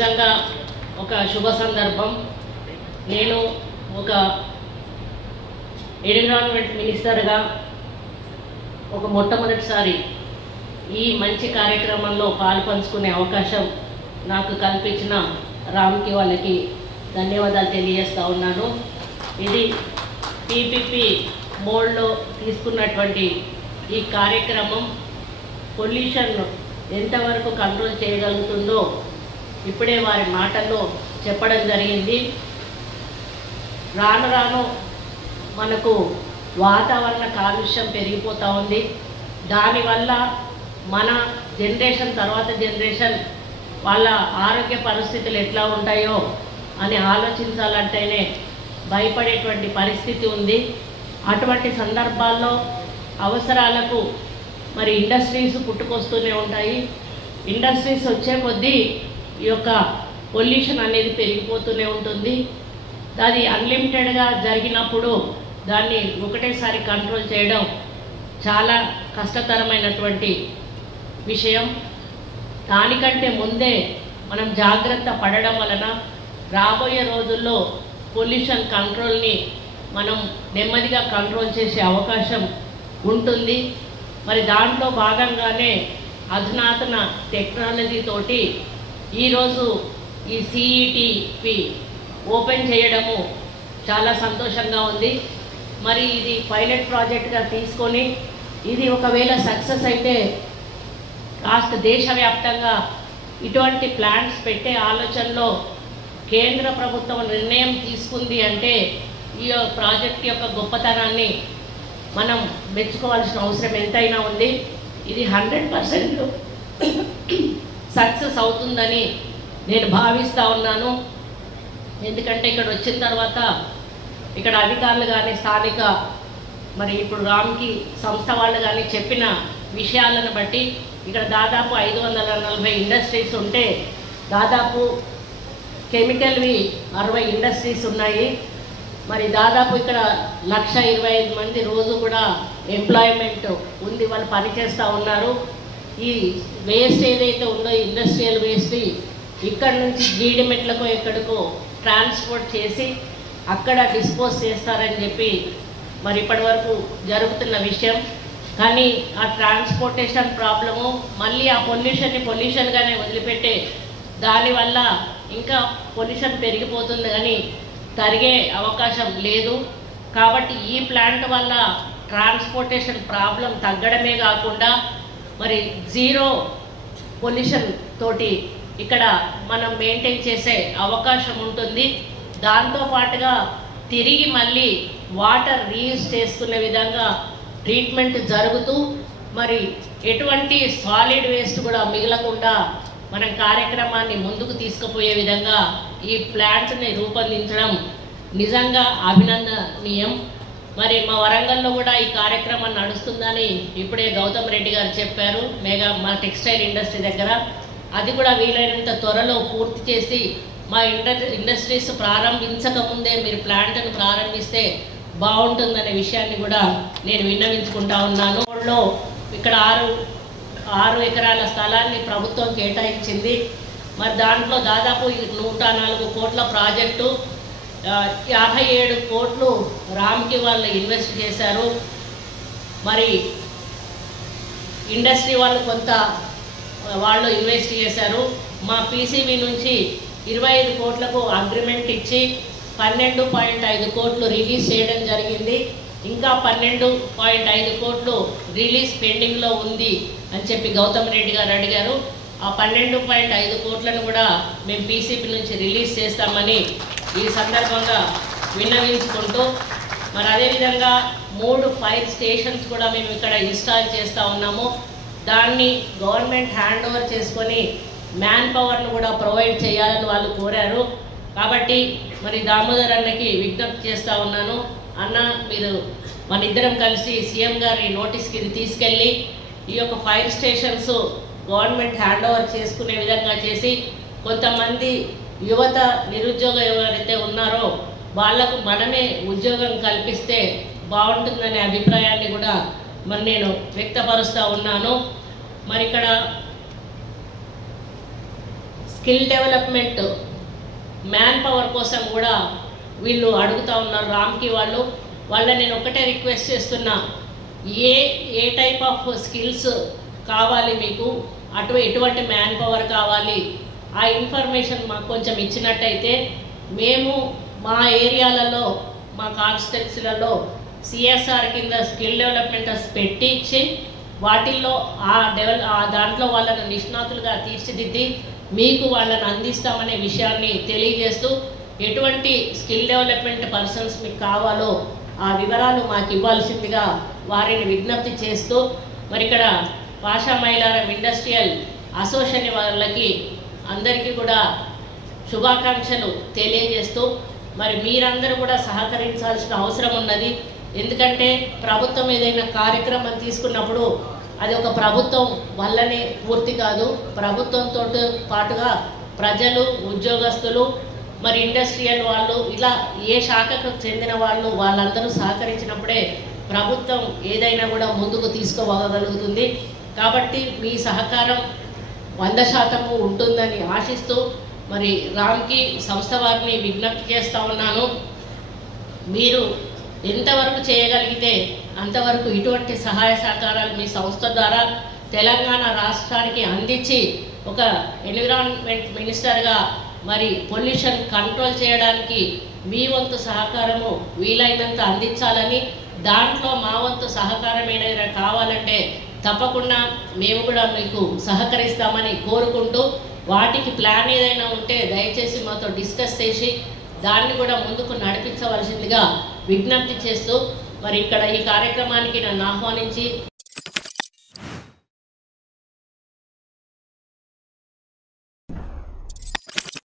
నిజంగా ఒక శుభ సందర్భం. నేను ఒక ఎన్విరాన్మెంట్ మినిస్టర్గా ఒక మొట్టమొదటిసారి ఈ మంచి కార్యక్రమంలో పాల్పంచుకునే అవకాశం నాకు కల్పించిన రామ్కి వాళ్ళకి ధన్యవాదాలు తెలియజేస్తూ ఉన్నాను. ఇది పీపీపీ మోడ్లో తీసుకున్నటువంటి ఈ కార్యక్రమం పొల్యూషన్ ఎంతవరకు కంట్రోల్ చేయగలుగుతుందో ఇప్పుడే వారి మాటల్లో చెప్పడం జరిగింది. రాను రాను మనకు వాతావరణ కాలుష్యం పెరిగిపోతూ ఉంది. దానివల్ల మన జనరేషన్ తర్వాత జనరేషన్ వాళ్ళ ఆరోగ్య పరిస్థితులు ఎట్లా ఉంటాయో అని ఆలోచించాలంటేనే భయపడేటువంటి పరిస్థితి ఉంది. అటువంటి సందర్భాల్లో అవసరాలకు మరి ఇండస్ట్రీస్ పుట్టుకొస్తూనే ఉంటాయి. ఇండస్ట్రీస్ వచ్చే కొద్దీ ఈ యొక్క పొల్యూషన్ అనేది పెరిగిపోతూనే ఉంటుంది. అది అన్లిమిటెడ్గా జరిగినప్పుడు దాన్ని ఒకటేసారి కంట్రోల్ చేయడం చాలా కష్టతరమైనటువంటి విషయం. దానికంటే ముందే మనం జాగ్రత్త పడడం వలన రాబోయే రోజుల్లో పొల్యూషన్ కంట్రోల్ని మనం నెమ్మదిగా కంట్రోల్ చేసే అవకాశం ఉంటుంది. మరి దాంట్లో భాగంగానే అధునాతన టెక్నాలజీతోటి ఈరోజు ఈ సిఈటిపి ఓపెన్ చేయడము చాలా సంతోషంగా ఉంది. మరి ఇది పైలట్ ప్రాజెక్ట్గా తీసుకొని ఇది ఒకవేళ సక్సెస్ అయితే కాస్త దేశవ్యాప్తంగా ఇటువంటి ప్లాంట్స్ పెట్టే ఆలోచనలో కేంద్ర ప్రభుత్వం నిర్ణయం తీసుకుంది అంటే ఈ ప్రాజెక్ట్ యొక్క గొప్పతనాన్ని మనం మెచ్చుకోవాల్సిన అవసరం ఎంతైనా ఉంది. ఇది 100% సక్సెస్ అవుతుందని నేను భావిస్తూ ఉన్నాను. ఎందుకంటే ఇక్కడ వచ్చిన తర్వాత ఇక్కడ అధికారులు కానీ స్థానిక మరి ఇప్పుడు రామ్కి సంస్థ వాళ్ళు కానీ చెప్పిన విషయాలను బట్టి ఇక్కడ దాదాపు 540 ఇండస్ట్రీస్ ఉంటే దాదాపు కెమికల్వి 60 ఇండస్ట్రీస్ ఉన్నాయి. మరి దాదాపు ఇక్కడ 125 మంది రోజు కూడా ఎంప్లాయ్మెంట్ ఉంది, వాళ్ళు పనిచేస్తూ ఉన్నారు. ఈ వేస్ట్ ఏదైతే ఉందో ఇండస్ట్రియల్ వేస్ట్ ఇక్కడ నుంచి జీడిమెట్లకో ఎక్కడికో ట్రాన్స్పోర్ట్ చేసి అక్కడ డిస్పోజ్ చేస్తారని చెప్పి మరి ఇప్పటి వరకు జరుగుతున్న విషయం. కానీ ఆ ట్రాన్స్పోర్టేషన్ ప్రాబ్లము మళ్ళీ ఆ పొల్యూషన్గానే వదిలిపెట్టే దానివల్ల ఇంకా పొల్యూషన్ పెరిగిపోతుంది కానీ తరిగే అవకాశం లేదు. కాబట్టి ఈ ప్లాంట్ వల్ల ట్రాన్స్పోర్టేషన్ ప్రాబ్లం తగ్గడమే కాకుండా మరి జీరో పొల్యూషన్ తోటి ఇక్కడ మనం మెయింటైన్ చేసే అవకాశం ఉంటుంది. దాంతోపాటుగా తిరిగి మళ్ళీ వాటర్ రీయూజ్ చేసుకునే విధంగా ట్రీట్మెంట్ జరుగుతూ మరి ఎటువంటి సాలిడ్ వేస్ట్ కూడా మిగలకుండా మనం కార్యక్రమాన్ని ముందుకు తీసుకుపోయే విధంగా ఈ ప్లాంట్ని రూపొందించడం నిజంగా అభినందనీయం. మరి మా వరంగల్లో కూడా ఈ కార్యక్రమం నడుస్తుందని ఇప్పుడే గౌతమ్ రెడ్డి గారు చెప్పారు. మా టెక్స్టైల్ ఇండస్ట్రీ దగ్గర అది కూడా వీలైనంత త్వరలో పూర్తి చేసి మా ఇండస్ట్రీస్ ప్రారంభించకముందే మీరు ప్లాంట్ను ప్రారంభిస్తే బాగుంటుందనే విషయాన్ని కూడా నేను విన్నవించుకుంటా ఉన్నాను. ఇక్కడ 6 ఎకరాల స్థలాన్ని ప్రభుత్వం కేటాయించింది. మరి దాంట్లో దాదాపు 104 కోట్ల ప్రాజెక్టు, 57 కోట్లు రామ్కి వాళ్ళు ఇన్వెస్ట్ చేశారు. మరి ఇండస్ట్రీ వాళ్ళు కొంత వాళ్ళు ఇన్వెస్ట్ చేశారు. మా పీసీబీ నుంచి 25 కోట్లకు అగ్రిమెంట్ ఇచ్చి 12.5 కోట్లు రిలీజ్ చేయడం జరిగింది. ఇంకా 12.5 కోట్లు రిలీజ్ పెండింగ్లో ఉంది అని చెప్పి గౌతమ్ రెడ్డి గారు అడిగారు. ఆ 12.5 కోట్లను కూడా మేము పీసీబీ నుంచి రిలీజ్ చేస్తామని ఈ సందర్భంగా విన్నవించుకుంటూ మరి అదేవిధంగా 3 ఫైర్ స్టేషన్స్ కూడా మేము ఇక్కడ ఇన్స్టాల్ చేస్తూ ఉన్నాము. దాన్ని గవర్నమెంట్ హ్యాండ్ ఓవర్ చేసుకొని మ్యాన్ పవర్ను కూడా ప్రొవైడ్ చేయాలని వాళ్ళు కోరారు. కాబట్టి మరి దామోదర్ అన్నకి విజ్ఞప్తి చేస్తూ ఉన్నాను, అన్న మీరు మన ఇద్దరం కలిసి సీఎం గారి నోటీస్కి ఇది తీసుకెళ్ళి ఈ యొక్క fire stations government hand over చేసుకునే విధంగా చేసి కొంతమంది యువత నిరుద్యోగం ఎవరైతే ఉన్నారో వాళ్లకు మనమే ఉద్యోగం కల్పిస్తే బాగుంటుందనే అభిప్రాయాన్ని కూడా మరి నేను వ్యక్తపరుస్తూ ఉన్నాను. మరి ఇక్కడ స్కిల్ డెవలప్మెంట్ మ్యాన్ పవర్ కోసం కూడా వీళ్ళు అడుగుతూ ఉన్నారు రామ్కి వాళ్ళని నేను ఒకటే రిక్వెస్ట్ చేస్తున్నా, ఏ టైప్ ఆఫ్ స్కిల్స్ కావాలి మీకు, ఎటువంటి మ్యాన్ పవర్ కావాలి, ఆ ఇన్ఫర్మేషన్ మాకు కొంచెం ఇచ్చినట్టయితే మేము మా ఏరియాలలో మా కాన్స్టిట్యున్సీలలో సిఎస్ఆర్ కింద స్కిల్ డెవలప్మెంటర్స్ పెట్టించి వాటిల్లో దాంట్లో వాళ్ళను నిష్ణాతులుగా తీర్చిదిద్ది మీకు వాళ్ళని అందిస్తామనే విషయాన్ని తెలియజేస్తూ, ఎటువంటి స్కిల్ డెవలప్మెంట్ పర్సన్స్ మీకు కావాలో ఆ వివరాలు మాకు ఇవ్వాల్సిందిగా వారిని విజ్ఞప్తి చేస్తూ, మరి ఇక్కడ భాషా మైలారం ఇండస్ట్రియల్ అసోసియేషన్ వాళ్ళకి అందరికీ కూడా శుభాకాంక్షలు తెలియజేస్తూ, మరి మీరందరూ కూడా సహకరించాల్సిన అవసరం ఉన్నది. ఎందుకంటే ప్రభుత్వం ఏదైనా కార్యక్రమం తీసుకున్నప్పుడు అది ఒక ప్రభుత్వం వల్లనే పూర్తి కాదు, ప్రభుత్వంతో పాటుగా ప్రజలు, ఉద్యోగస్తులు, మరి ఇండస్ట్రియల్ వాళ్ళు, ఇలా ఏ శాఖకు చెందిన వాళ్ళందరూ సహకరించినప్పుడే ప్రభుత్వం ఏదైనా కూడా ముందుకు తీసుకోగలుగుతుంది. కాబట్టి మీ సహకారం 100% ఉంటుందని ఆశిస్తూ మరి రామ్కి సంస్థ వారిని విజ్ఞప్తి చేస్తూ ఉన్నాను. మీరు ఎంతవరకు చేయగలిగితే అంతవరకు ఇటువంటి సహాయ సహకారాలు మీ సంస్థ ద్వారా తెలంగాణ రాష్ట్రానికి అందించి ఒక ఎన్విరాన్మెంట్ మినిస్టర్గా మరి పొల్యూషన్ కంట్రోల్ చేయడానికి మీ వంతు సహకారము వీలైనంత అందించాలని, దాంట్లో మా వంతు సహకారం ఏదైనా కావాలంటే తప్పకుండా మేము కూడా మీకు సహకరిస్తామని కోరుకుంటూ, వాటికి ప్లాన్ ఏదైనా ఉంటే దయచేసి మాతో డిస్కస్ చేసి దాన్ని కూడా ముందుకు నడిపించవలసిందిగా విజ్ఞప్తి చేస్తూ, మరి ఇక్కడ ఈ కార్యక్రమానికి నన్ను ఆహ్వానించి